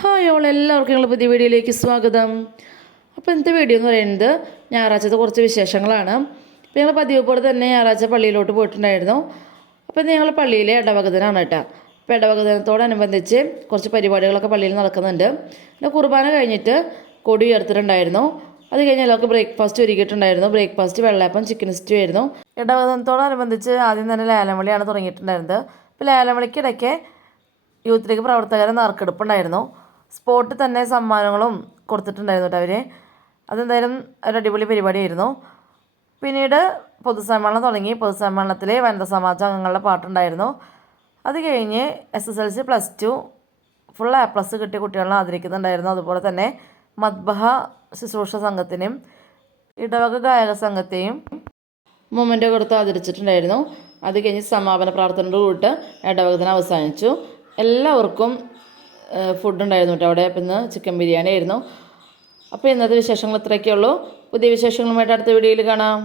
Hi all എല്ലാവർക്കും ഞങ്ങൾ പുതിയ വീഡിയോയിലേക്ക് സ്വാഗതം. അപ്പോൾ ഇന്നത്തെ വീഡിയോ എന്ന് പറയുന്നത് ഞായറാഴ്ചത്തെ കുറച്ച് വിശേഷങ്ങളാണ്. അപ്പോൾ ഞങ്ങൾ പതിവ് പോലെ തന്നെ ഞായറാഴ്ച പള്ളിയിലോട്ട് പോയിട്ടുണ്ടായിരുന്നു. അപ്പോൾ ഞങ്ങൾ പള്ളിയിലെ ഇടവകദിനാണ് കേട്ടോ. അപ്പോൾ ഇടവകദിനത്തോടനുബന്ധിച്ച് കുറച്ച് പരിപാടികളൊക്കെ പള്ളിയിൽ നടക്കുന്നുണ്ട്. പിന്നെ കുർബാന കഴിഞ്ഞിട്ട് കൊടി ഉയർത്തിട്ടുണ്ടായിരുന്നു. അത് കഴിഞ്ഞ് എല്ലാവർക്കും ബ്രേക്ക്ഫാസ്റ്റ് ഒരുക്കിയിട്ടുണ്ടായിരുന്നു. ബ്രേക്ക്ഫാസ്റ്റ് വെള്ളയപ്പം ചിക്കൻ സ്റ്റൂ ആയിരുന്നു. ഇടവകദിനത്തോടനുബന്ധിച്ച് ആദ്യം തന്നെ ലേലം വിളിയാണ് തുടങ്ങിയിട്ടുണ്ടായിരുന്നത്. അപ്പോൾ ലേലം വിളിക്കിടയ്ക്ക് യൂത്ത് ലീഗ് പ്രവർത്തകരെ നറുക്കെടുപ്പുണ്ടായിരുന്നു. സ്പോട്ടിൽ തന്നെ സമ്മാനങ്ങളും കൊടുത്തിട്ടുണ്ടായിരുന്നു കേട്ടോ അവർ. അതെന്തായാലും ഒരു അടിപൊളി പരിപാടിയായിരുന്നു. പിന്നീട് പൊതുസമ്മേളനം തുടങ്ങി. പൊതുസമ്മേളനത്തിൽ വനിതാ സമാജ അംഗങ്ങളുടെ പാട്ടുണ്ടായിരുന്നു. അത് കഴിഞ്ഞ് SSLC +2 ഫുൾ A+ കിട്ടിയ കുട്ടികളെ ആദരിക്കുന്നുണ്ടായിരുന്നു. അതുപോലെ തന്നെ മദ്ബഹ ശുശ്രൂഷ സംഘത്തിനും ഇടവക ഗായക സംഘത്തെയും മൊമെൻ്റോ കൊടുത്ത് ആദരിച്ചിട്ടുണ്ടായിരുന്നു. അത് കഴിഞ്ഞ് സമാപന പ്രാർത്ഥനയുടെ കൂട്ട് ഇടവകദിനം അവസാനിച്ചു. എല്ലാവർക്കും ഫുഡ് ഉണ്ടായിരുന്നു കേട്ടോ അവിടെ. അപ്പം ഇന്ന് ചിക്കൻ ബിരിയാണി ആയിരുന്നു. അപ്പോൾ ഇന്നത്തെ വിശേഷങ്ങൾ ഇത്രയൊക്കെ ഉള്ളൂ. പുതിയ വിശേഷങ്ങളുമായിട്ട് അടുത്ത വീഡിയോയിൽ കാണാം.